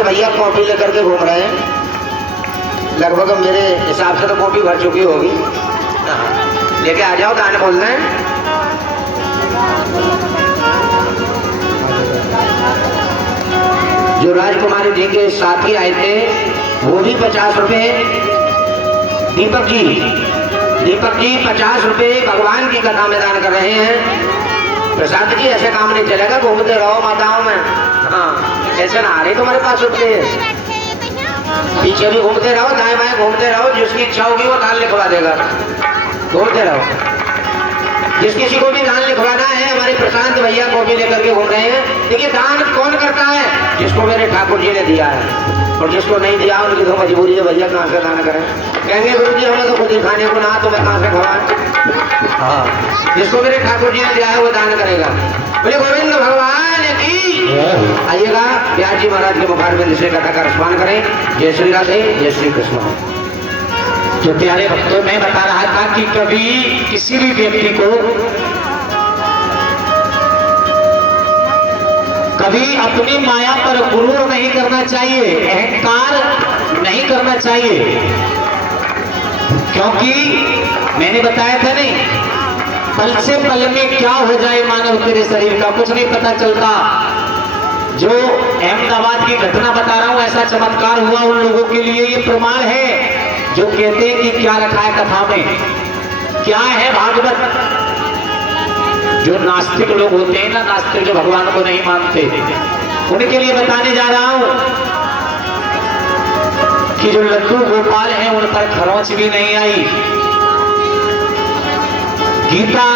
प्रशांत भैया कॉपी लेकर के घूम रहे हैं। लगभग मेरे हिसाब से तो कॉपी भर चुकी होगी। लेके आ जाओ, गाने बोल रहे हैं। जो राजकुमारी जी के साथी आए थे वो भी 50 रुपए। दीपक जी 50 रुपए भगवान की कथा में दान कर रहे हैं। प्रसाद जी ऐसे काम नहीं चलेगा, घूमते रहो माताओं में। हाँ, ऐसे ना आ रही तुम्हारे पास रुपये, पीछे भी घूमते रहो, दाएं बाएं घूमते रहो। जिसकी इच्छा होगी वो दान लिखवा देगा, घूमते रहो। जिस किसी को भी दान लिखवाना है, हमारे प्रशांत भैया को भी लेकर के घूम रहे हैं। देखिए दान कौन करता है? जिसको मेरे ठाकुर जी ने दिया है, और जिसको नहीं दिया उनकी तो मजबूरी है। भैया कहाँ से दान करें? कहेंगे गुरु जी हमें तो खुद ही खाने को ना, तो मैं कहाँ से खवाऊं? हाँ, जिसको मेरे ठाकुर जी ने दिया है वो दान करेगा। बोले गोविंद भगवान की। आइएगा, व्यास जी महाराज के मुखारबिंद से कथा का रसपान करें। जय श्री राधे, जय श्री कृष्ण। जो प्यारे भक्तों, मैं बता रहा था कि कभी किसी भी व्यक्ति को कभी अपनी माया पर गुरूर नहीं करना चाहिए, अहंकार नहीं करना चाहिए। क्योंकि मैंने बताया था नहीं, पल से पल में क्या हो जाए मानव तेरे शरीर का कुछ नहीं पता चलता। जो अहमदाबाद की घटना बता रहा हूं, ऐसा चमत्कार हुआ उन लोगों के लिए, ये प्रमाण है जो कहते हैं कि क्या रखा है कथा में, क्या है भागवत। जो नास्तिक लोग होते हैं ना, नास्तिक जो भगवान को नहीं मानते, उनके लिए बताने जा रहा हूं कि जो लड्डू गोपाल हैं उन पर खरोंच भी नहीं आई। गीता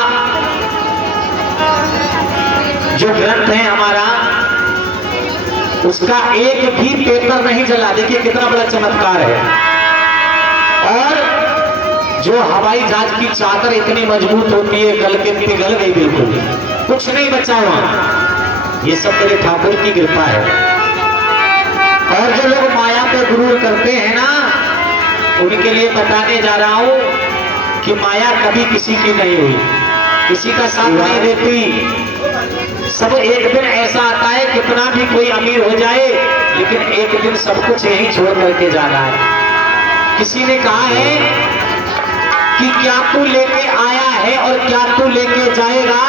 जो ग्रंथ है हमारा, उसका एक भी पेपर नहीं जला। देखिए कितना बड़ा चमत्कार है। और जो हवाई जहाज की चादर इतनी मजबूत होती है, गल के पिघल गई, बिल्कुल कुछ नहीं बचा वहां। ये सब तेरे ठाकुर की कृपा है। और जो लोग माया पे गुरूर करते हैं ना, उनके लिए बताने जा रहा हूं कि माया कभी किसी की नहीं हुई, किसी का साथ नहीं देती। सब एक दिन ऐसा आता है, कितना भी कोई अमीर हो जाए, लेकिन एक दिन सब कुछ यही छोड़ करके जाना है। किसी ने कहा है कि क्या तू लेके आया है और क्या तू लेके जाएगा,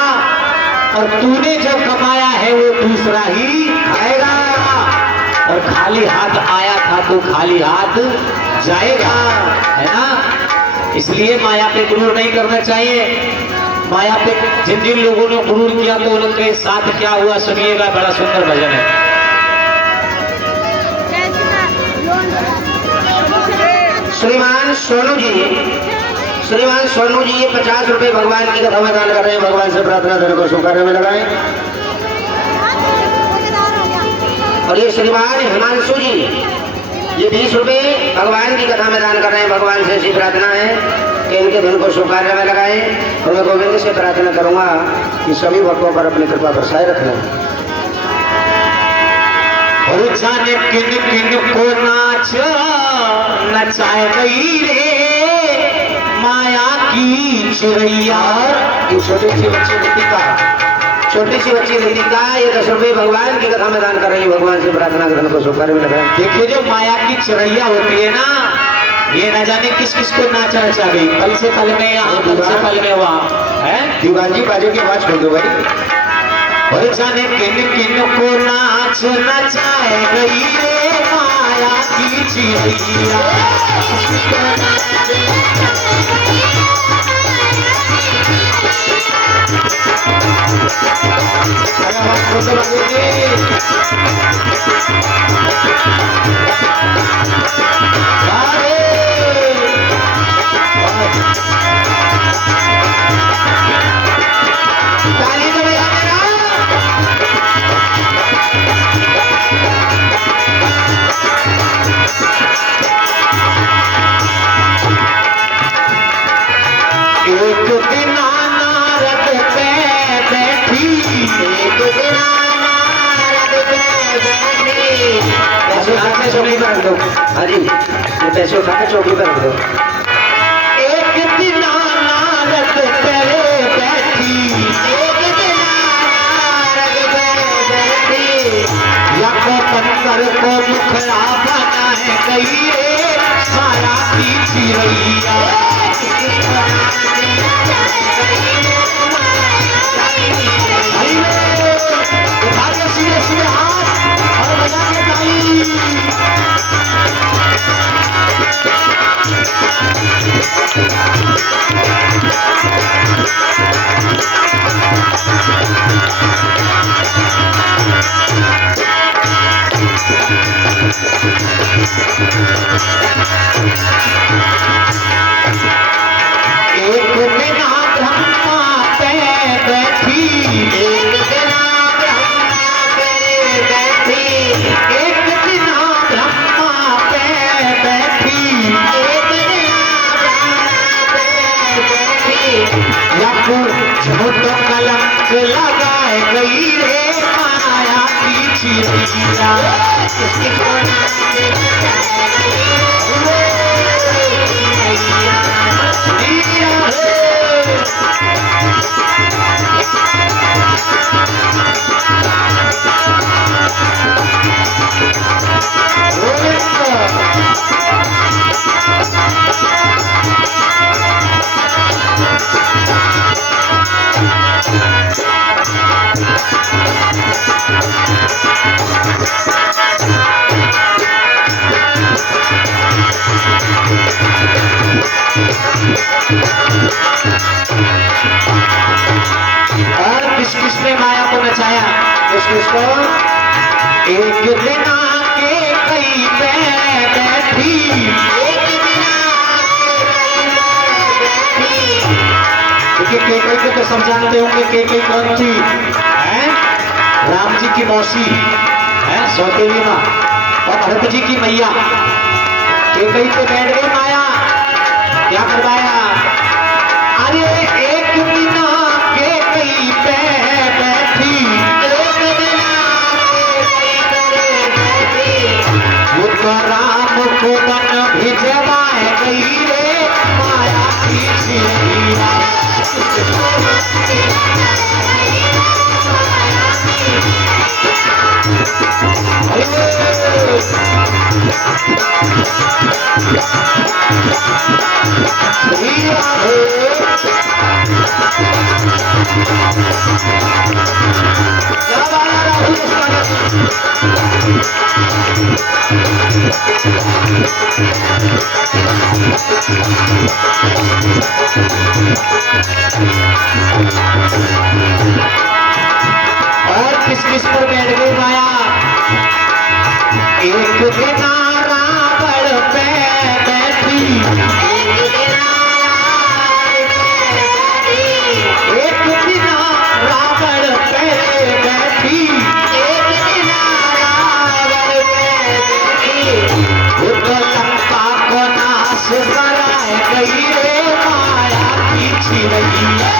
और तूने जो कमाया है वो दूसरा ही खाएगा, और खाली हाथ आया था तो खाली हाथ जाएगा, है ना। इसलिए माया पे गुरूर नहीं करना चाहिए। माया पे जिन जिन लोगों ने गुरूर किया तो उनके साथ क्या हुआ सुनिएगा, बड़ा सुंदर भजन है। श्रीमान सोनू जी ये 50 रुपए भगवान की कथा में दान कर रहे हैं। भगवान से प्रार्थना धन को शुभ कार्य में लगाएं। और ये श्रीमान हिमांशु जी ये 20 रुपए भगवान की कथा में दान कर रहे हैं। भगवान से ऐसी प्रार्थना है कि इनके धन को शुभ कार्य में लगाएं। और मैं गोविंद से प्रार्थना करूंगा कि सभी भक्तों पर अपनी कृपा बरसाए रखना। और जाने किन किन को नाच नचाए गई रे माया की चिड़ैया। ये छोटी सी बच्ची रितिका ये 10 रुपए भगवान की कथा में दान कर रही है। भगवान से प्रार्थना करने को शुभ कार्य में लगाएं। देखिए जो माया की चिड़ैया होती है ना, ये न जाने किस किस को नाचा नचा गई, पल से पल में यहाँ, पल से पल में वहाँ है। दीवान जी बाजू की आवाज खोल दो भाई। और जाने किन किन को नाच नचाए गई रे माया की चिड़ैया। एक दिन नारद पे बैठी, एक दिन नारद पे बैठी। पैसे उठा के चौकी पर रख दो। हाँ जी, ये पैसे उठा के चौकी पर रख दो। एक दिन नारद पे बैठी, एक दिन नारद पे बैठी, को बंदर को मुखड़ा बनाए गई रे माया की चिड़ैया। उठाइए सीधे सीधे हाथ और बजा के ताली। एक बिना ब्रह्मा पे बैठी, एक बिना ब्रह्मा पे बैठी, एक बिना ब्रह्मा पे बैठी, एक बिना ब्रह्मा पे बैठी। लखू झूठ कलंक लगाए गई रे माया की चिड़ैया। और किस किसने माया को नचाया? किस किसको? एक दिन आके कई पे बैठी, एक दिन आके कई को तो सब जानते होंगे कई कौन थी? हैं? राम जी की मौसी है सौतेली माँ और भरत जी की मैया। कई पे बैठ गई माया, क्या करवाया? अरे एक बिना के कई पे बैठी, एक बिना के बैठी, वो तो राम को बन भिजवाए गई रे माया की चिड़ैया। और किस किस पर बैठ गई माया? एक बिना रावण पे बैठी, एक बिना रावण पे बैठी, एक बिना रावण पे बैठी, वो तो लंका को नाश कराए गई रे माया की चिड़ैया।